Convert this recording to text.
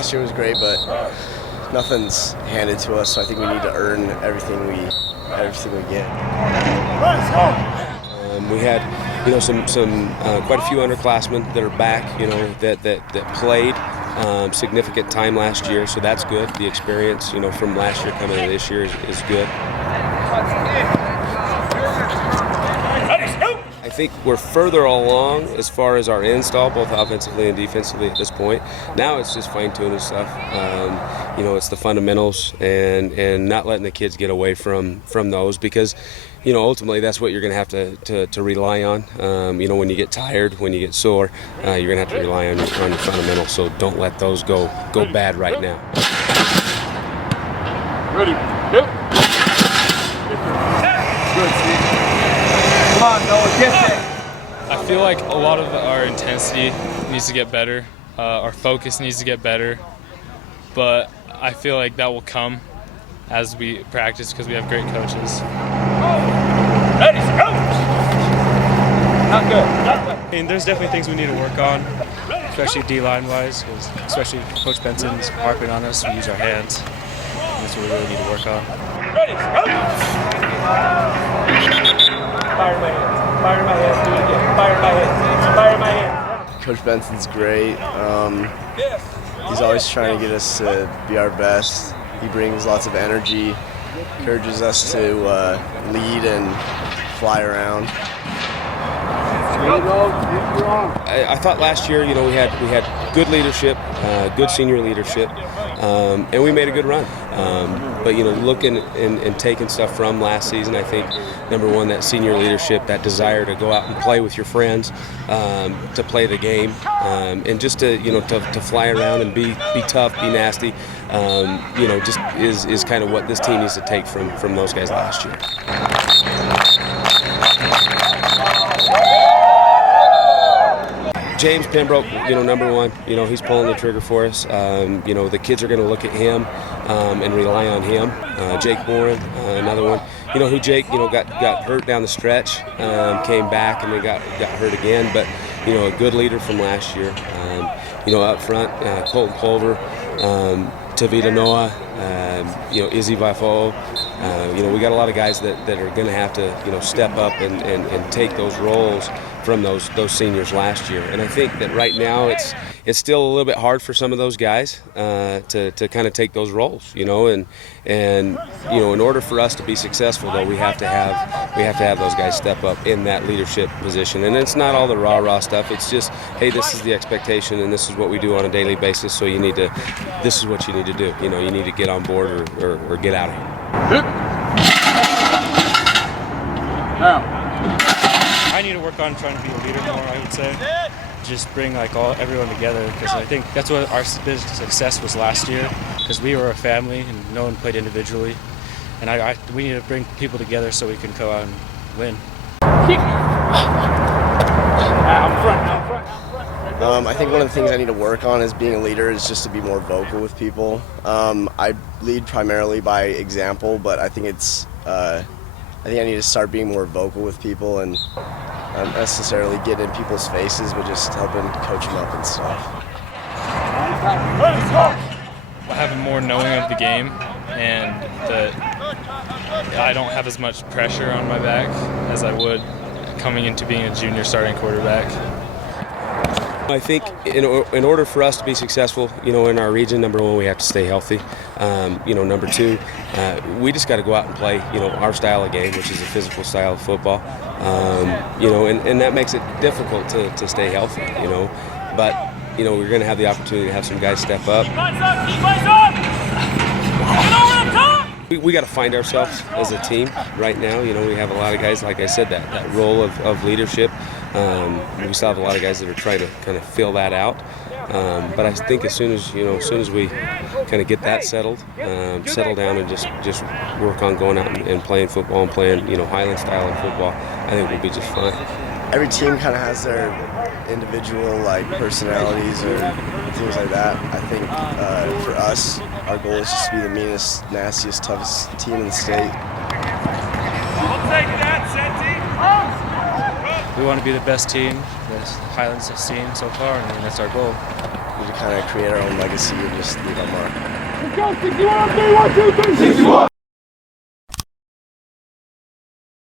last year was great, but nothing's handed to us, so I think we need to earn everything we get. We had, some quite a few underclassmen that are back, that played significant time last year, so that's good. The experience, from last year coming to this year is good. I think we're further along as far as our install, both offensively and defensively at this point. Now it's just fine-tuning stuff. It's the fundamentals and not letting the kids get away from those, because ultimately that's what you're going to have to rely on. When you get tired, when you get sore, you're going to have to rely on your fundamentals. So don't let those go bad right now. Ready, go. Good, Steve. Come on, Noah, get there. I feel like a lot of our intensity needs to get better. Our focus needs to get better. But I feel like that will come as we practice because we have great coaches. Ready, go! Not good. I mean, there's definitely things we need to work on, especially D-line wise, because especially Coach Benson's harping on us. We use our hands. That's what we really need to work on. Ready, go! Fire in my hands. Fire in my hands. Do it again. Fire in my hands. Fire in my hands. Coach Benson's great. He's always trying to get us to be our best. He brings lots of energy, encourages us to lead and fly around. I thought last year, we had good leadership, good senior leadership, and we made a good run. But looking and taking stuff from last season, I think number one, that senior leadership, that desire to go out and play with your friends, to play the game, and just to fly around and be tough, be nasty, just is kind of what this team needs to take from those guys last year. James Pembroke, number one, he's pulling the trigger for us. The kids are going to look at him and rely on him. Jake Boren, another one. Who Jake, got hurt down the stretch, came back and then got hurt again. But, a good leader from last year. Up front, Colton Culver, Tavita Noah, Izzy Vifo. We got a lot of guys that are going to have to, step up and take those roles from those seniors last year. And I think that right now it's still a little bit hard for some of those guys to kind of take those roles, and in order for us to be successful, though, we have to have those guys step up in that leadership position. And it's not all the rah-rah stuff. It's just, hey, this is the expectation and this is what we do on a daily basis, so this is what you need to do. You need to get on board or get out of here. Now. I need to work on trying to be a leader more, I would say. Just bring everyone together, because I think that's what our business success was last year, because we were a family and no one played individually. And we need to bring people together so we can go out and win. I think one of the things I need to work on as being a leader is just to be more vocal with people. I lead primarily by example, but I think I need to start being more vocal with people and not necessarily get in people's faces, but just helping coach them up and stuff. Having more knowing of the game, and that I don't have as much pressure on my back as I would coming into being a junior starting quarterback. I think in order for us to be successful, in our region, number one, we have to stay healthy. Number two, we just got to go out and play, our style of game, which is a physical style of football. And that makes it difficult to stay healthy, But, we're going to have the opportunity to have some guys step up. We got to find ourselves as a team right now. We have a lot of guys, like I said, that role of leadership. We still have a lot of guys that are trying to kind of fill that out. But I think as soon as we kind of get that settle down and just work on going out and playing football and playing, Highland style of football, I think we'll be just fine. Every team kind of has their individual personalities or things like that. I think for us, our goal is just to be the meanest, nastiest, toughest team in the state. I'll take that, Seti. We want to be the best team that Highlands has seen so far, and that's our goal. need to kind of create our own legacy and just leave our mark. Let's go, 61 on 3, 1, 2, 3, 61.